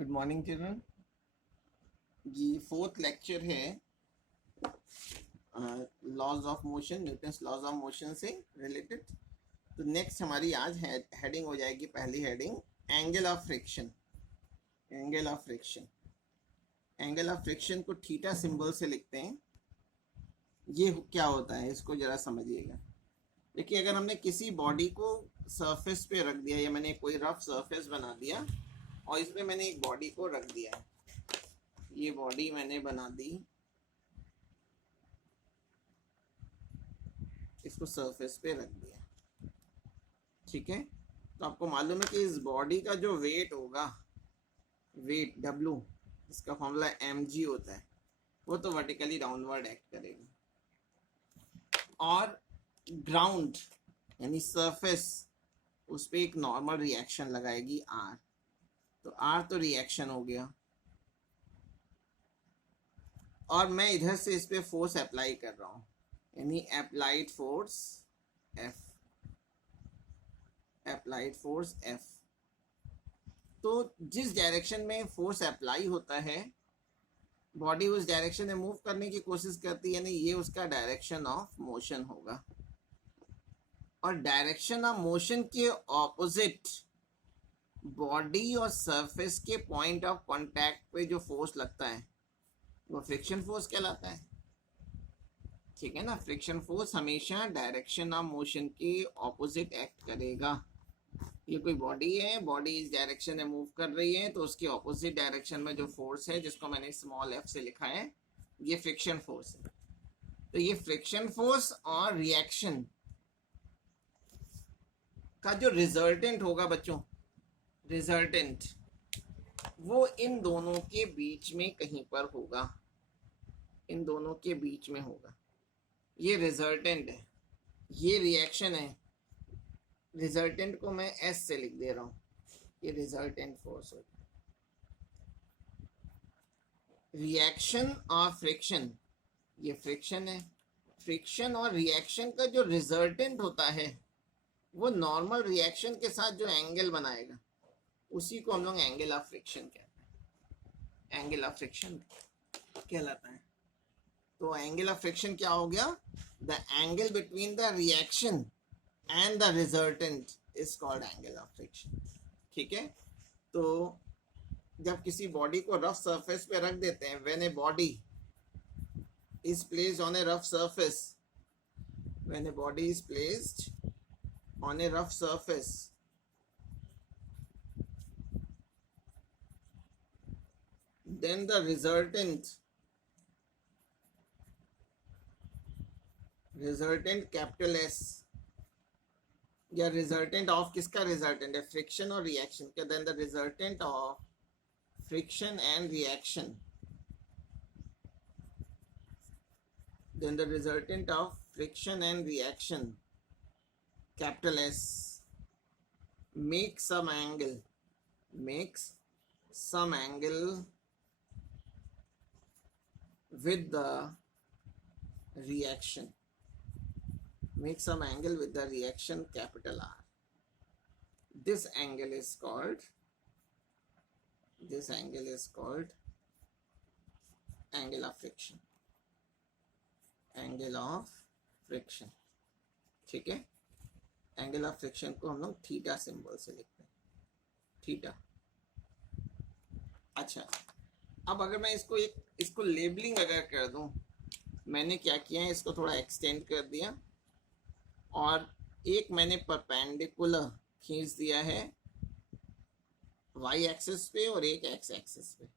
Good morning children. ये fourth lecture है laws of motion, Newton's laws of motion से related. तो next हमारी आज हेडिंग हो जाएगी, पहली heading angle of friction. Angle of friction, angle of friction को थीटा सिंबल से लिखते हैं। ये क्या होता है इसको जरा समझिएगा। देखिए, अगर हमने किसी बॉडी को सरफेस पे रख दिया, या मैंने कोई रफ सरफेस बना दिया और इसमें मैंने एक बॉडी को रख दिया है, ये बॉडी मैंने बना दी, इसको सरफेस पे रख दिया, ठीक है। तो आपको मालूम है कि इस बॉडी का जो वेट होगा, वेट W, इसका फॉर्मूला mg होता है, वो तो वर्टिकली डाउनवर्ड एक्ट करेगा। और ग्राउंड यानी सरफेस, उस पर एक नॉर्मल रिएक्शन लगाएगी R। तो R तो रिएक्शन हो गया, और मैं इधर से इस पे फोर्स अप्लाई कर रहा हूं, यानी applied force F, applied force F। तो जिस डायरेक्शन में फोर्स अप्लाई होता है, बॉडी उस डायरेक्शन में मूव करने की कोशिश करती है, यानी ये उसका डायरेक्शन ऑफ मोशन होगा। और डायरेक्शन ऑफ मोशन के ऑपोजिट बॉडी और सरफेस के पॉइंट ऑफ कांटेक्ट पे जो फोर्स लगता है वो फ्रिक्शन फोर्स कहलाता है, ठीक है ना। फ्रिक्शन फोर्स हमेशा डायरेक्शन ऑफ मोशन के ऑपोजिट एक्ट करेगा। ये कोई बॉडी है, बॉडी इस डायरेक्शन में मूव कर रही है, तो उसके ऑपोजिट डायरेक्शन में जो फोर्स है, जिसको मैंने स्मॉल f से लिखा है, ये फ्रिक्शन फोर्स है। तो ये फ्रिक्शन फोर्स और रिएक्शन का जो रिजल्टेंट होगा बच्चों, रिजल्टेंट वो इन दोनों के बीच में कहीं पर होगा, इन दोनों के बीच में होगा। ये रिजल्टेंट है, ये रिएक्शन है। रिजल्टेंट को मैं S से लिख दे रहा हूं, ये रिजल्टेंट फोर्स होगा। रिएक्शन और फ्रिक्शन, ये फ्रिक्शन है। फ्रिक्शन और रिएक्शन का जो रिजल्टेंट होता है, वो नॉर्मल रिएक्शन के साथ जो एंगल बनाएगा, उसी को हम लोग एंगल ऑफ फ्रिक्शन कहते हैं, एंगल ऑफ फ्रिक्शन कहलाता है। तो एंगल ऑफ फ्रिक्शन क्या हो गया? The angle between the reaction and the resultant is called angle of friction, ठीक है। तो जब किसी बॉडी को रफ सरफेस पे रख देते हैं, when a body is placed on a rough surface, when a body is placed on a rough surface, then the resultant capital S, या रिजल्टेंट ऑफ किसका रिजल्टेंट है? फ्रिक्शन और रिएक्शन का। Then the resultant of friction and reaction, then the resultant of friction and reaction capital S makes some angle with the reaction, make some angle with the reaction capital R. This angle is called angle of friction, angle of friction, ठीक है। Angle of friction को हम लोग theta symbol से लिखते हैं, theta. अच्छा, अब अगर मैं इसको लेबलिंग अगर कर दूं, मैंने क्या किया है, इसको थोड़ा एक्सटेंड कर दिया, और एक मैंने परपेंडिकुलर खींच दिया है y एक्सिस पे और एक x एक्सिस पे।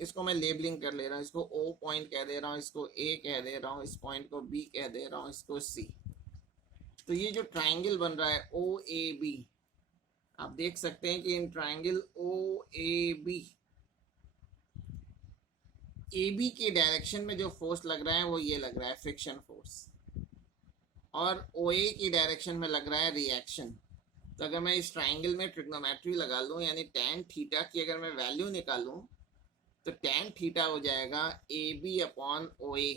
इसको मैं लेबलिंग कर ले रहा हूँ, इसको O पॉइंट कह दे रहा हूँ, इसको A कह दे रहा हूँ, इस पॉइंट को B कह दे रहा हूँ, इसको C। तो ये जो ट्राइंगल बन रहा है OAB, आप देख सकते हैं कि इन ट्राइंगल OAB, AB की डायरेक्शन में जो फोर्स लग रहा है वो ये लग रहा है फ्रिक्शन फोर्स, और OA की डायरेक्शन में लग रहा है रिएक्शन। तो अगर मैं इस ट्राइंगल में ट्रिग्नोमेट्री लगा लूं, यानी tan थीटा की अगर मैं वैल्यू निकालूं, तो tan थीटा हो जाएगा AB upon OA,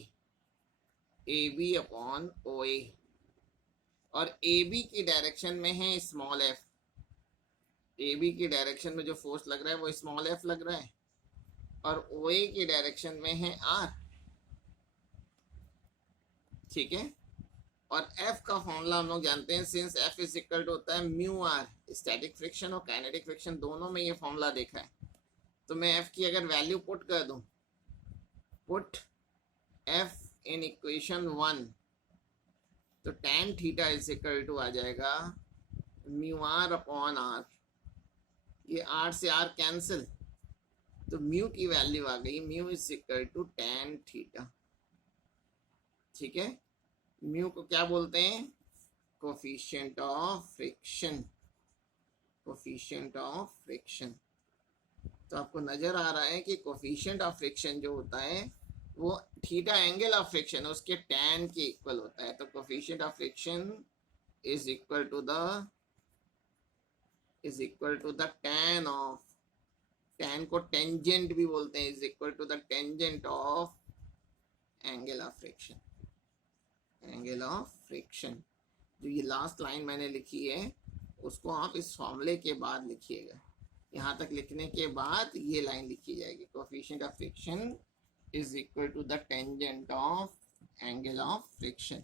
AB upon OA, और AB की डायरेक्शन में है स्मॉल f, ए बी की डायरेक्शन में जो फोर्स लग रहा है वो स्मॉल एफ लग रहा है, और ओ ए की डायरेक्शन में है आर, ठीक है। और एफ का फॉर्मूला हम लोग जानते हैं, since F is equal to होता है म्यू आर, स्टैटिक फ्रिक्शन और काइनेटिक फ्रिक्शन दोनों में ये फॉर्मूला देखा है। तो मैं एफ की अगर वैल्यू पुट कर दूं, पुट एफ इन इक्वेशन 1, तो tan theta is equal to आ जाएगा म्यू आर अपॉन आर, ये आर से आर कैंसिल, तो म्यू की वैल्यू आ गई, mu is equal to tan theta, ठीक है। म्यू को क्या बोलते हैं, coefficient of friction, coefficient of friction. तो आपको नजर आ रहा है कि कोफिशिएंट ऑफ फ्रिक्शन जो होता है वो थीटा एंगल ऑफ फ्रिक्शन उसके tan के इक्वल होता है। तो coefficient of friction is equal to the tan of, tan को टेंजेंट भी बोलते हैं, is equal to the tangent of angle of friction, angle of friction. जो ये लास्ट लाइन मैंने लिखी है उसको आप इस फॉर्मूले के बाद लिखिएगा, यहाँ तक लिखने के बाद ये लाइन लिखी जाएगी, coefficient of friction is equal to the tangent of angle of friction.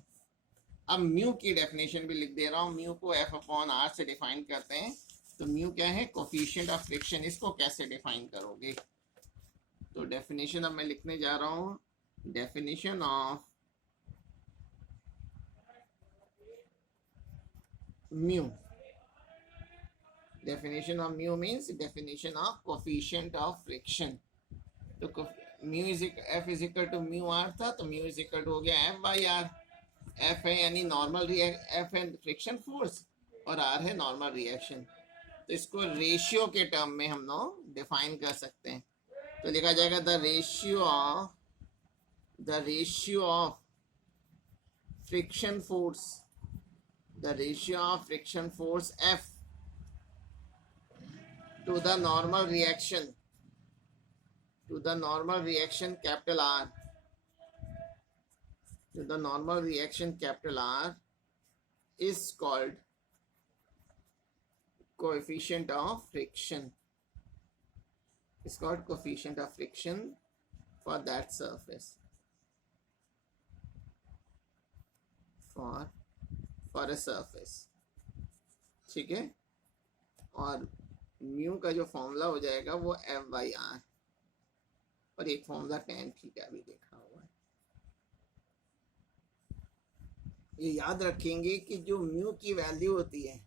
अब म्यू की डेफिनेशन भी लिख दे रहा हूँ, म्यू को एफ अपॉन आर से डिफाइन करते हैं। तो म्यू क्या है, कोफिशिएंट ऑफ फ्रिक्शन, इसको कैसे डिफाइन करोगे, तो डेफिनेशन अब मैं लिखने जा रहा हूँ, definition of mu, definition of mu means definition of coefficient of friction। तो mu is f is equal to mu R था, तो म्यू इज इक्वल टू हो गया f बाई आर। f है यानी नॉर्मल f है फ्रिक्शन फोर्स और r है नॉर्मल रिएक्शन, तो इसको रेशियो के टर्म में हम लोग डिफाइन कर सकते हैं। तो लिखा जाएगा the ratio of friction force, the ratio of friction force F to the normal reaction, capital R, to the normal reaction capital R is called coefficient of friction, is called coefficient of friction for that surface, for a surface, ठीक है। और mu का जो formula हो जाएगा वो F by are, और एक फॉर्मूला tan थीटा भी देखा हुआ है। ये याद रखेंगे कि जो म्यू की वैल्यू होती है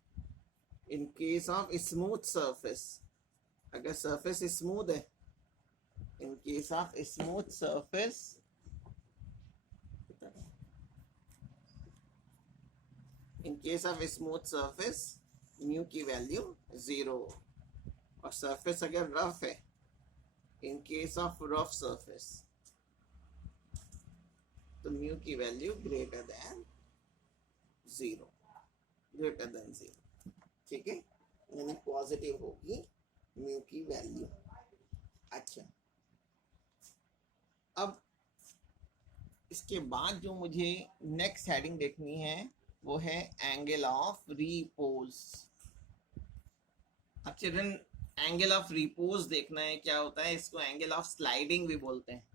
in case of smooth surface, अगर सरफेस स्मूथ है, in case of smooth surface in case of a smooth surface mu की वैल्यू 0, और सरफेस अगर रफ है, in case of rough surface, तो mu की वैल्यू ग्रेटर देन 0, ठीक है, यानी पॉजिटिव होगी mu की वैल्यू। अच्छा, अब इसके बाद जो मुझे नेक्स्ट हेडिंग देखनी है वो है एंगल ऑफ रिपोज। अब चिल्ड्रन एंगल ऑफ रिपोज देखना है क्या होता है, इसको एंगल ऑफ स्लाइडिंग भी बोलते हैं,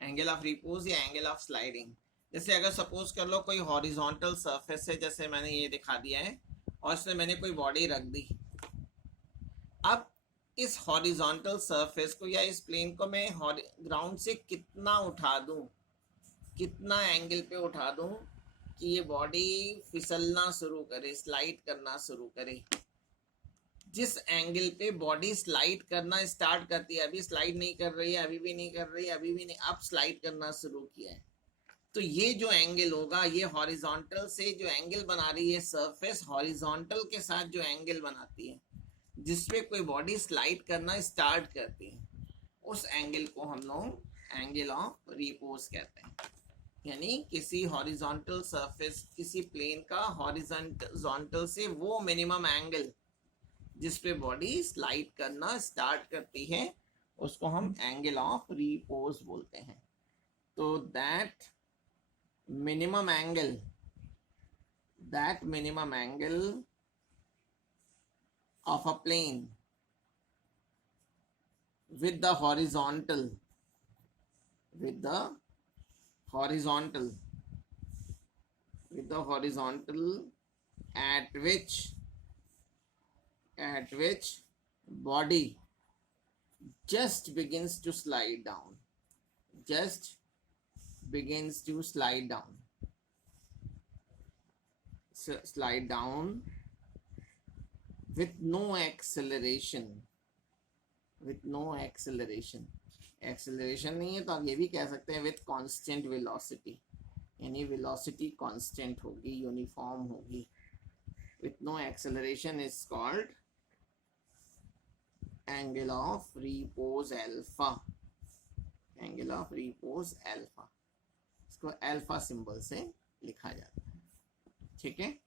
एंगल ऑफ रिपोज या एंगल ऑफ स्लाइडिंग। जैसे अगर सपोज कर लो कोई हॉरिजॉन्टल सरफेस है, जैसे मैंने ये दिखा दिया है, और इसमें मैंने कोई बॉडी रख दी। अब इस हॉरिजॉन्टल सरफेस को या इस प्लेन को मैं ग्राउंड से कितना उठा दूं, कितना एंगल पे उठा दूं कि ये बॉडी फिसलना शुरू करे, स्लाइड करना शुरू करे। जिस एंगल पे बॉडी स्लाइड करना स्टार्ट करती है, अभी स्लाइड नहीं कर रही है, अभी भी नहीं कर रही है, अभी भी नहीं, अब स्लाइड करना शुरू किया है, तो ये जो एंगल होगा, ये हॉरिजॉन्टल से जो एंगल बना रही है सरफेस, हॉरिजॉन्टल के साथ जो एंगल बनाती है जिसपे कोई बॉडी स्लाइड करना स्टार्ट करती है, उस एंगल को हम लोग एंगल ऑफ रिपोज कहते हैं। यानी किसी हॉरिजॉन्टल सरफेस, किसी प्लेन का हॉरिजॉन्टल से वो मिनिमम एंगल जिस पे बॉडी स्लाइड करना स्टार्ट करती है उसको हम एंगल ऑफ रिपोज बोलते हैं। तो that minimum angle of a plane with the horizontal, with the horizontal, with the horizontal at which body just begins to slide down, just begins to slide down, slide down with no acceleration, with no acceleration. Acceleration नहीं है तो आप ये भी कह सकते हैं with constant velocity, यानी वेलोसिटी कांस्टेंट होगी, यूनिफॉर्म होगी. With no acceleration is called angle of repose alpha, angle of repose alpha. इसको अल्फा सिंबल से लिखा जाता है. ठीक है.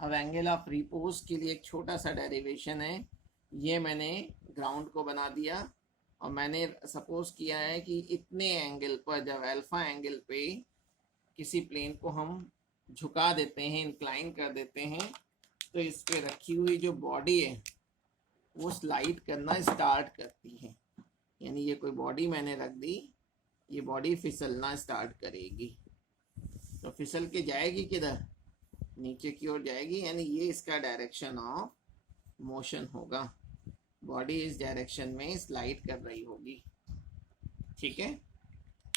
अब एंगल ऑफ रिपोज के लिए एक छोटा सा डेरिवेशन है. ये मैंने ग्राउंड को बना दिया और मैंने सपोज किया है कि इतने एंगल पर, जब अल्फा एंगल पे किसी प्लेन को हम झुका देते हैं, इंक्लाइन कर देते हैं, तो इस पे रखी हुई जो बॉडी है वो स्लाइड करना स्टार्ट करती है. यानी ये कोई बॉडी मैंने रख दी, ये बॉडी फिसलना स्टार्ट करेगी. तो फिसल के जाएगी किधर? नीचे की ओर जाएगी. यानी ये इसका डायरेक्शन ऑफ मोशन होगा. बॉडी इस डायरेक्शन में स्लाइड कर रही होगी. ठीक है.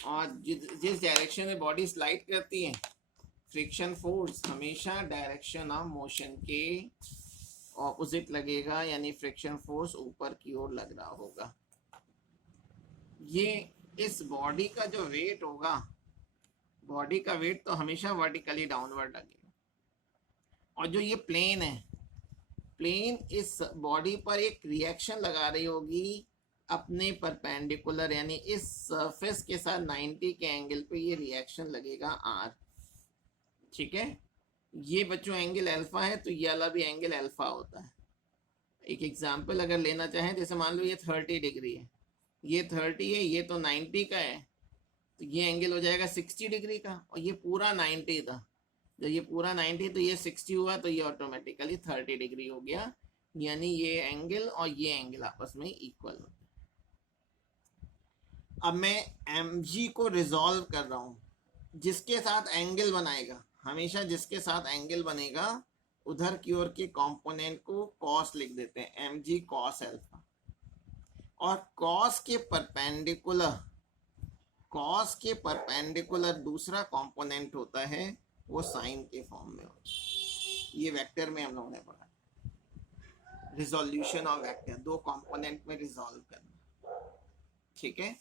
और जिस डायरेक्शन में बॉडी स्लाइड करती है, फ्रिक्शन फोर्स हमेशा डायरेक्शन ऑफ मोशन के ऑपोजिट लगेगा, यानी फ्रिक्शन फोर्स ऊपर की ओर लग रहा होगा. ये इस बॉडी का जो वेट होगा, बॉडी का वेट तो हमेशा वर्टिकली डाउनवर्ड लगेगा. और जो ये प्लेन है, प्लेन इस बॉडी पर एक रिएक्शन लगा रही होगी अपने परपेंडिकुलर, यानी इस सरफेस के साथ 90 के एंगल पे ये रिएक्शन लगेगा आर. ठीक है. ये बच्चों एंगल अल्फा है, तो ये वाला भी एंगल अल्फा होता है. एक एग्जांपल अगर लेना चाहें, जैसे मान लो ये 30 डिग्री है, ये 30 है, ये तो 90 का है, तो ये एंगल हो जाएगा 60 डिग्री का. और ये पूरा 90 था, जब ये पूरा 90 तो ये 60 हुआ, तो ये ऑटोमेटिकली 30 डिग्री हो गया. यानी ये एंगल और ये एंगल आपस में इक्वल होते हैं. अब मैं mg को रिजॉल्व कर रहा हूँ. जिसके साथ एंगल बनाएगा, हमेशा जिसके साथ एंगल बनेगा उधर की ओर के कंपोनेंट को कॉस लिख देते हैं, mg कॉस अल्फा. और कॉस के परपेंडिकुलर दूसरा कंपोनेंट होता है, वो साइन के फॉर्म में होता है. ये वेक्टर में हम लोगों ने पढ़ा, रिजोल्यूशन ऑफ वेक्टर, दो कंपोनेंट में रिजॉल्व करना. ठीक है.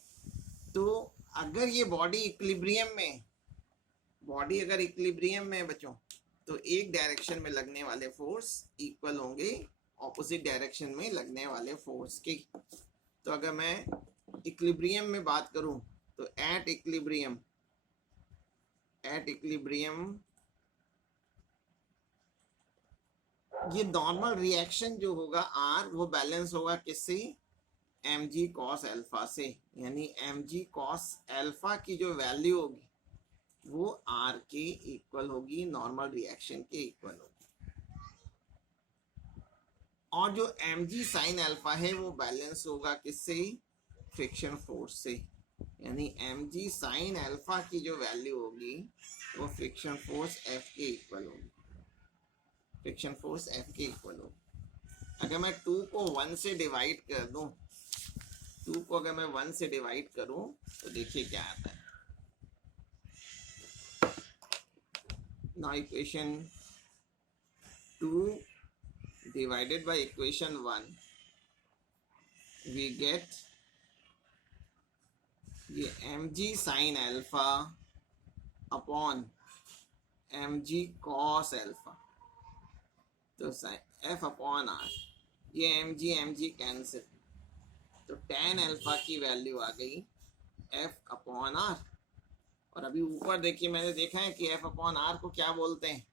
तो अगर ये बॉडी इक्विलिब्रियम में, बॉडी अगर इक्विलिब्रियम में बच्चों, तो एक डायरेक्शन में लगने वाले फोर्स इक्वल होंगे ऑपोजिट डायरेक्शन में लगने वाले फोर्स के. तो अगर मैं इक्विलिब्रियम में बात करूं, तो एट इक्विलिब्रियम ये नॉर्मल रिएक्शन जो होगा आर, वो बैलेंस होगा किससे? mg cos अल्फा से. यानी mg cos अल्फा की जो वैल्यू होगी वो r के इक्वल होगी, नॉर्मल रिएक्शन के इक्वल होगी. और जो mg sin अल्फा है वो बैलेंस होगा किससे? फ्रिक्शन फोर्स से. यानी mg sin अल्फा की जो वैल्यू होगी वो फ्रिक्शन फोर्स F के इक्वल होगी, फ्रिक्शन फोर्स F के इक्वल होगी. अगर मैं 2 को 1 से डिवाइड कर दूं, 2 को अगर मैं 1 से डिवाइड करूं तो देखिए क्या आता है. Now equation 2 divided by equation 1, we get ये mg sin alpha upon mg cos alpha, तो f अपॉन r, ये mg कैंसिल, तो tan अल्फा की वैल्यू आ गई f अपॉन r. और अभी ऊपर देखिए, मैंने देखा है कि f अपॉन r को क्या बोलते हैं?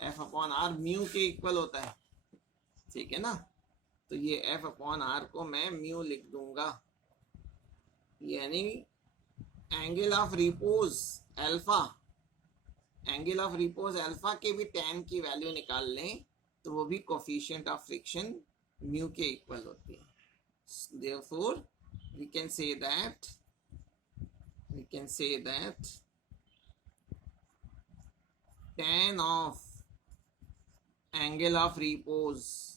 f अपॉन r म्यू के इक्वल होता है. ठीक है ना. तो ये f अपॉन r को मैं म्यू लिख दूंगा. यानी angle of repose alpha, angle of repose alpha के भी tan की वैल्यू निकाल लें तो वो भी कोफिशिएंट ऑफ फ्रिक्शन म्यू के इक्वल होती है. Therefore we can say that tan of angle of repose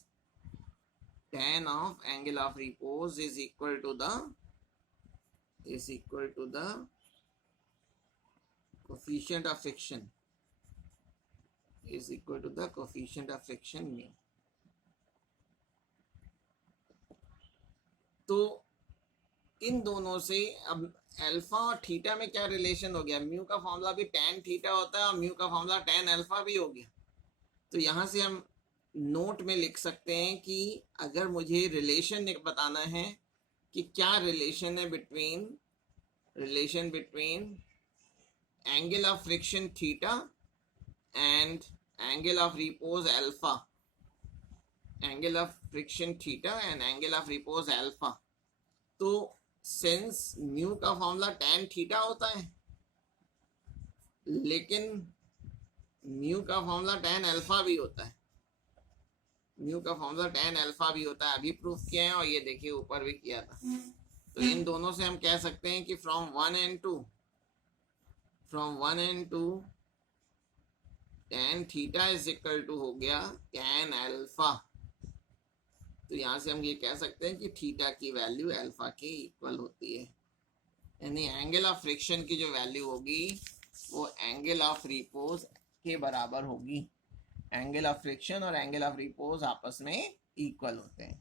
is equal to the coefficient of friction mu. तो इन दोनों से अब अल्फा और थीटा में क्या रिलेशन हो गया, म्यू का फॉर्मूला भी tan थीटा होता है और म्यू का फॉर्मूला tan अल्फा भी हो गया। तो यहां से हम नोट में लिख सकते हैं कि अगर मुझे रिलेशन बताना है कि क्या रिलेशन है between angle of friction theta and angle of repose alpha, angle of friction theta and angle of repose alpha, तो सिंस म्यू का फॉर्मूला tan थीटा होता है लेकिन म्यू का फॉर्मूला tan अल्फा भी होता है, अभी प्रूफ किया है और ये देखिए ऊपर भी किया था। तो इन दोनों से हम कह सकते हैं कि from 1 and 2 tan theta is equal to हो गया tan अल्फा। तो यहां से हम ये कह सकते हैं कि थीटा की वैल्यू अल्फा के इक्वल होती है, यानी एंगल ऑफ फ्रिक्शन की जो वैल्यू होगी वो एंगल ऑफ रिपोज के बराबर होगी। एंगल ऑफ फ्रिक्शन और एंगल ऑफ रिपोज आपस में इक्वल होते हैं।